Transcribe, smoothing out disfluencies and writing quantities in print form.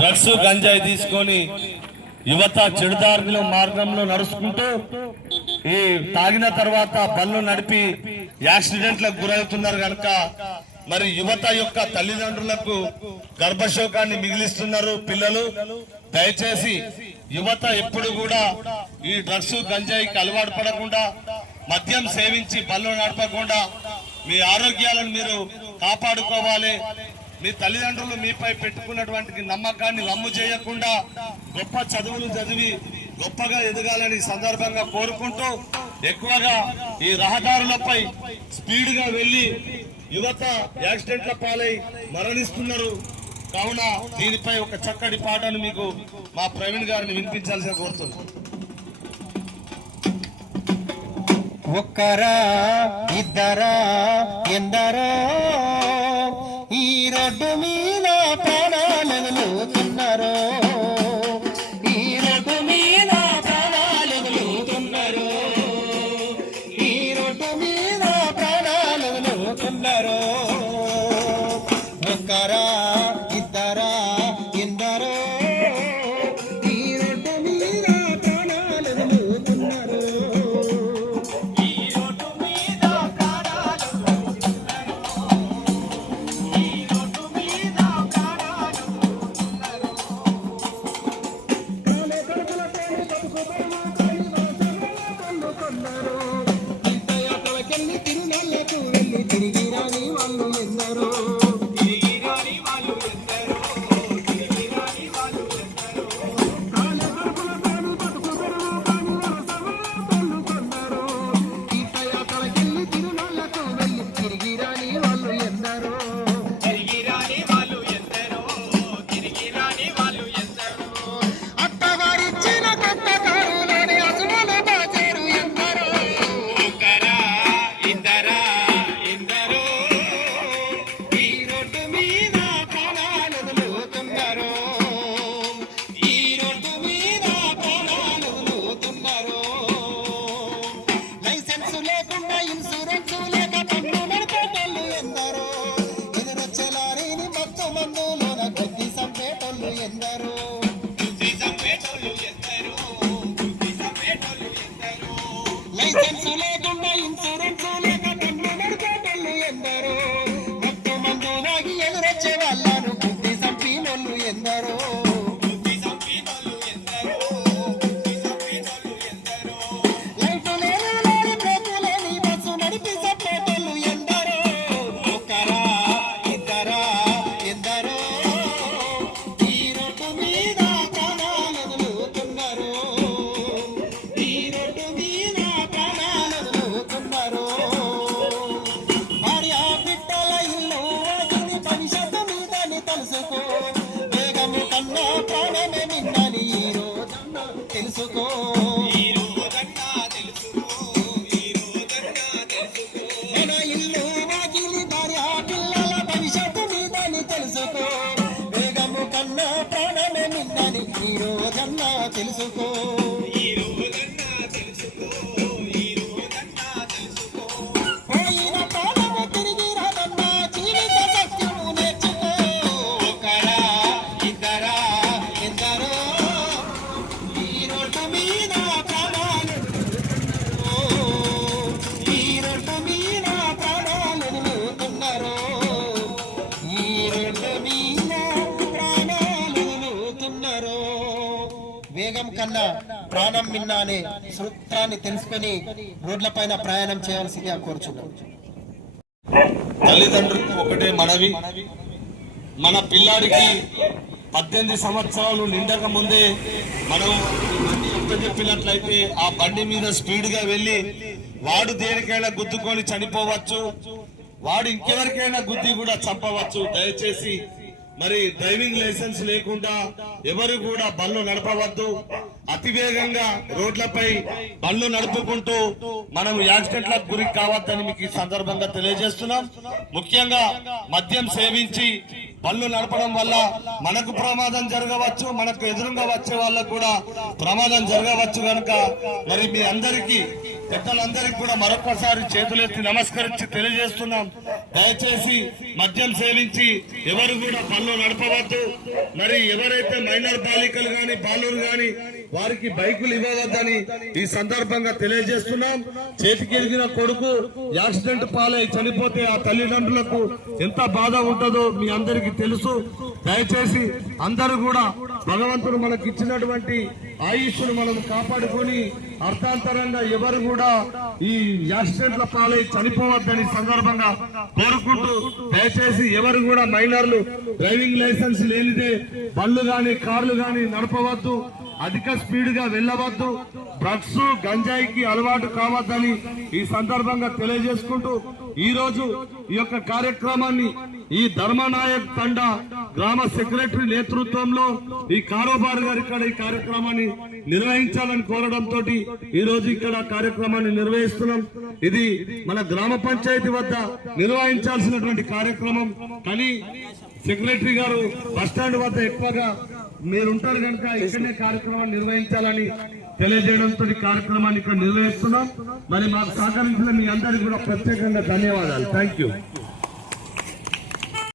Drugs గంజాయి తీసుకొని యువత చెడుదారిలో మార్గంలో నడుచుకుంటూ ఈ తాగిన తర్వాత బళ్ళు నడిపి యాక్సిడెంట్లకు గురవుతున్నారు కనుక మరి యువత యొక్క తల్లిదండ్రులకు గర్భశోకాన్ని మిగిలిస్తున్నారు పిల్లలు. దయచేసి యువత ఎప్పుడు కూడా ఈ డ్రగ్స్ గంజాయికి అలవాటు పడకుండా, మద్యం సేవించి బళ్ళు నడపకుండా మీ ఆరోగ్యాలను మీరు కాపాడుకోవాలి. మీ తల్లిదండ్రులు మీపై పెట్టుకున్నటువంటి నమ్మకాన్ని వమ్ము చేయకుండా గొప్ప చదువులు చదివి గొప్పగా ఎదగాలని సందర్భంగా కోరుకుంటూ, ఎక్కువగా ఈ రహదారులపై స్పీడ్ గా వెళ్లి యువత యాక్సిడెంట్ల పాలై మరణిస్తున్నారు. కావున దీనిపై ఒక చక్కటి పాటను మీకు మా ప్రవీణ్ గారిని వినిపించాల్సిన కోరుతున్నాను. ఒక్కరా ఇద్దరా ఎందరో ఈ రోడ్డు మీద ప్రాణాలు వదులుతున్నారు, ఈ రోడ్డు మీద ప్రాణాలు వదులుతున్నారు, ఈ రోడ్డు మీద ప్రాణాలు వదులుతున్నారు. ఒక్కరా ఇద్దరా ఎందరో ఈ రోడ్డు మీద ప్రాణాలు వదులుతున్నారు. తిరిగి రాని వాళ్ళు ఎందరో, తిరిగి రాని వాళ్ళు ఎందరో, తిరిగి రాని వాళ్ళు ఎందరో, కాలే కడుపుల తాను బతుకు తెరువు కాని వరసలు కొందరో, తీర్థయాత్రలకెళ్ళి తిరునాళ్ళకు వెళ్ళి తిరిగి రాని వాళ్ళు ఎందరో, తిరిగి రాని వాళ్ళు ఎందరో, తిరిగి రాని వాళ్ళు ఎందరో, అత్తగారిచ్చిన కొత్త కారులోని అసుమల బాచేరు ఎందరో. ఒక్కరా ఇద్దరా లైసెన్సు లేకుండా ఇన్సూరెన్స్ లేక కన్ను నడిపేటోళ్ళు ఎందరో, మొత్తం మందు వాగి ఎదురొచ్చే వాళ్ళను బుద్ధి సంపినోళ్ళు ఎందరో, లైఫ్ లేని లేని బ్రేకు లేని బస్సు నడిపి చంపేటోళ్ళు ఎందరో. ఒకరా ఇద్దరా ఎందరో ఈ రోడ్డు మీద ప్రాణాలు వదులుతున్నారు, ఈ రోడ్డు మీద భార్య బిడ్డల ఇల్లు వాటిని భవిష్యత్తు మీదని తెలుసుకో, వేగము కన్నా ప్రాణమే మిన్నని ఈ రోజన్నా తెలుసుకో, ఈ రోజన్నా తెలుసుకో, ఈ రోజన్నా తెలుసుకో, మన ఇల్లు వాకిలి భార్య పిల్లల భవిష్యత్తు మీదని తెలుసుకో, వేగము కన్నా ప్రాణమే మిన్నని ఈ రోజన్నా తెలుసుకో, ఈ రోజన్నా తెలుసుకో. వేగం కన్నా ప్రాణం మిన్న అనే సూత్రాన్ని తెలుసుకొని రోడ్లపైన ప్రయాణం చేయాల్సిందిగా కోరుచున్నాం. తల్లిదండ్రులకు ఒకటే మనవి, మన పిల్లాడికి 18 సంవత్సరాలు నిండక ముందే మనం చెప్పినట్లయితే ఆ బండి మీద స్పీడ్ గా వెళ్లి వాడు దేనికైనా గుద్దుకొని చనిపోవచ్చు, వాడు ఇంకెవరికైనా గుద్ది కూడా చంపవచ్చు. దయచేసి మరి డ్రైవింగ్ లైసెన్స్ లేకుండా ఎవరు కూడా బళ్ళు నడపవద్దు. అతివేగంగా రోడ్లపై బళ్ళు నడుపుకుంటూ మనం యాక్సిడెంట్లకు గురి కావద్దని మీకు ఈ సందర్భంగా తెలియజేస్తున్నాం. ముఖ్యంగా మద్యం సేవించి బండ్లు నడపడం వల్ల మనకు ప్రమాదం జరగవచ్చు, మనకు ఎదురుగా వచ్చే వాళ్ళకు కూడా ప్రమాదం జరగవచ్చు. కనుక మరి మీ అందరికీ పెద్దలందరికీ కూడా మరొకసారి చేతులెత్తి నమస్కరించి తెలియజేస్తున్నాం. దయచేసి మద్యం సేవించి ఎవరు కూడా బండ్లు నడపవద్దు. మరి ఎవరైతే మైనర్ బాలికలు గాని బాలురు గాని వారికి బైకులు ఇవ్వవద్దని ఈ సందర్భంగా తెలియజేస్తున్నాం. చేతికి ఎరిగిన కొడుకు యాక్సిడెంట్ పాలై చనిపోతే ఆ తల్లిదండ్రులకు ఎంత బాధ ఉంటుందో మీ అందరికీ తెలుసు. దయచేసి అందరూ కూడా భగవంతుడు మనకి ఇచ్చినటువంటి ఆయుష్ను మనం కాపాడుకొని అర్థాంతరంగా ఎవరు కూడా ఈ యాక్సిడెంట్ల పాలై చనిపోవద్దని సందర్భంగా కోరుకుంటూ, దయచేసి ఎవరు కూడా మైనర్లు డ్రైవింగ్ లైసెన్స్ లేనిదే బండ్లు గాని కార్లు గాని నడపవద్దు, అధిక స్పీడ్ గా వెళ్ళవద్దు, డ్రగ్స్ గంజాయికి అలవాటు కావద్దని ఈ సందర్భంగా తెలియజేసుకుంటూ ఈ రోజు ఈ యొక్క కార్యక్రమాన్ని ఈ ధర్మనాయక్ తండా గ్రామ సెక్రటరీ నేతృత్వంలో ఈ కారోబార్ గారు ఇక్కడ ఈ కార్యక్రమాన్ని నిర్వహించాలని కోరడంతో ఈ రోజు ఇక్కడ కార్యక్రమాన్ని నిర్వహిస్తున్నాం. ఇది మన గ్రామ పంచాయతీ వద్ద నిర్వహించాల్సినటువంటి కార్యక్రమం, కానీ సెక్రటరీ గారు బస్టాండ్ వద్ద ఎక్కువగా మీరుంటారు కనుక ఇక్కడనే కార్యక్రమాన్ని నిర్వహించాలని తెలియజేయడంతో కార్యక్రమాన్ని ఇక్కడ నిర్వహిస్తున్నాం. మరి మాకు సహకరించిన మీ అందరికీ కూడా ప్రత్యేకంగా ధన్యవాదాలు. Thank you.